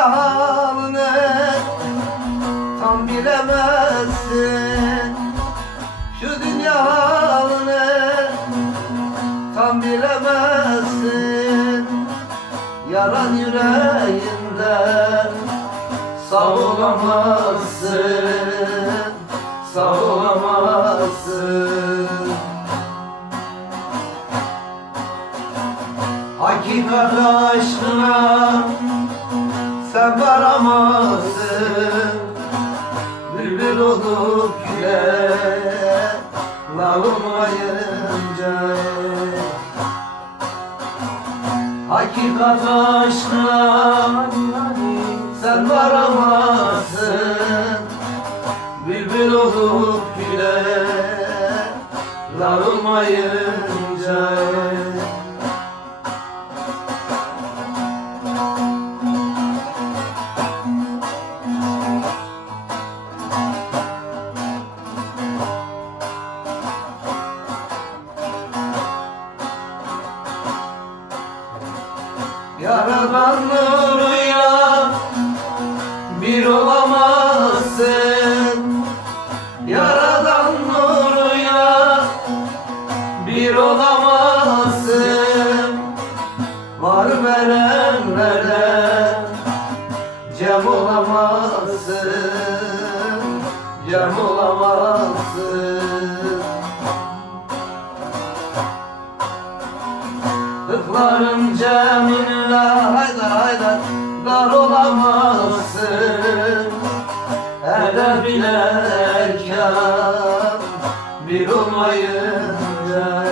halını tam bilemezsin. Şu dünya halını tam bilemezsin. Yaran yüreğinden sağ olamazsın Sağ olamazsın Hakikat aşkına sen varamazsın. Bülbül olup güle lal olmayınca. Hakikat aşkına sen varamazsın Yaradan nuruyla bir olamazsın. Yaradan nuruyla bir olamazsın. Var verenlere cem olamazsın Hıkların ceminle hayda hayda dar olamazsın. Hele bile erken bir olmayınca.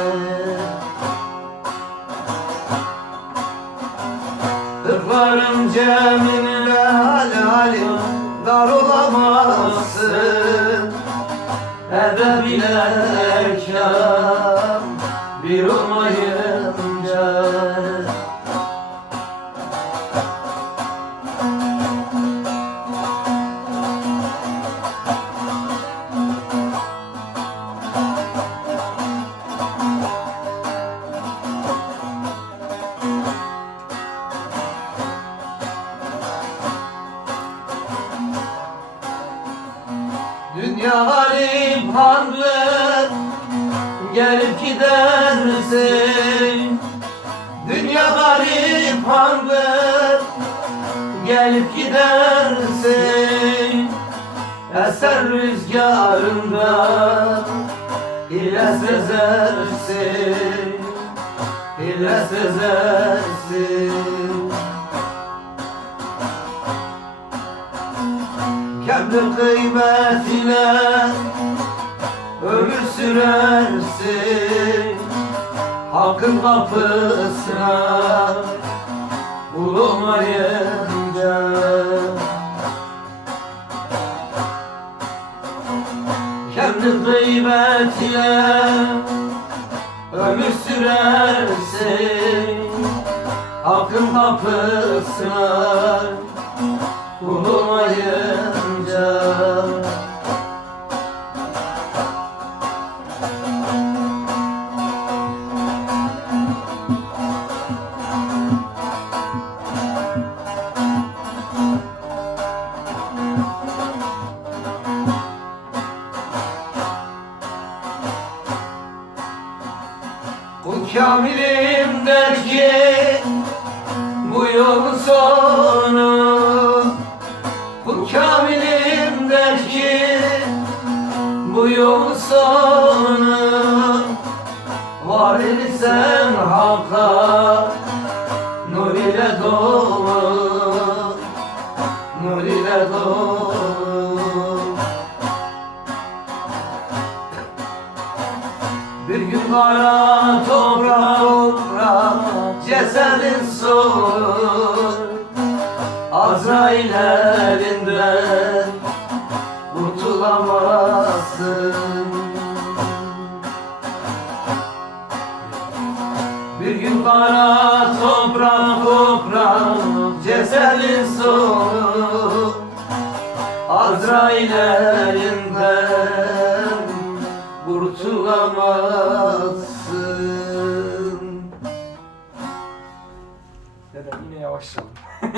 Hıkların ceminle hali hali dar olamazsın. Hele bile erken Dünya halim hanlı gelip gidersin Dünya garip handır gelip gidersin Eser rüzgarında ile sezersin ile sezersin Kendi kıymetine ömür sürersin. Hakkın kapısına bulunmayınca Kendi kıymetine ömür sürersin. Hakkın kapısına bulunmayınca yolun sonu Var sen hakka nur ile dolu Nur ile dolu Bir gün kara toprağa cesedin soğur Azrail elinden kurtulamazsın Bir gün kara toprağa toprağa cesedin soğur Azrail elinden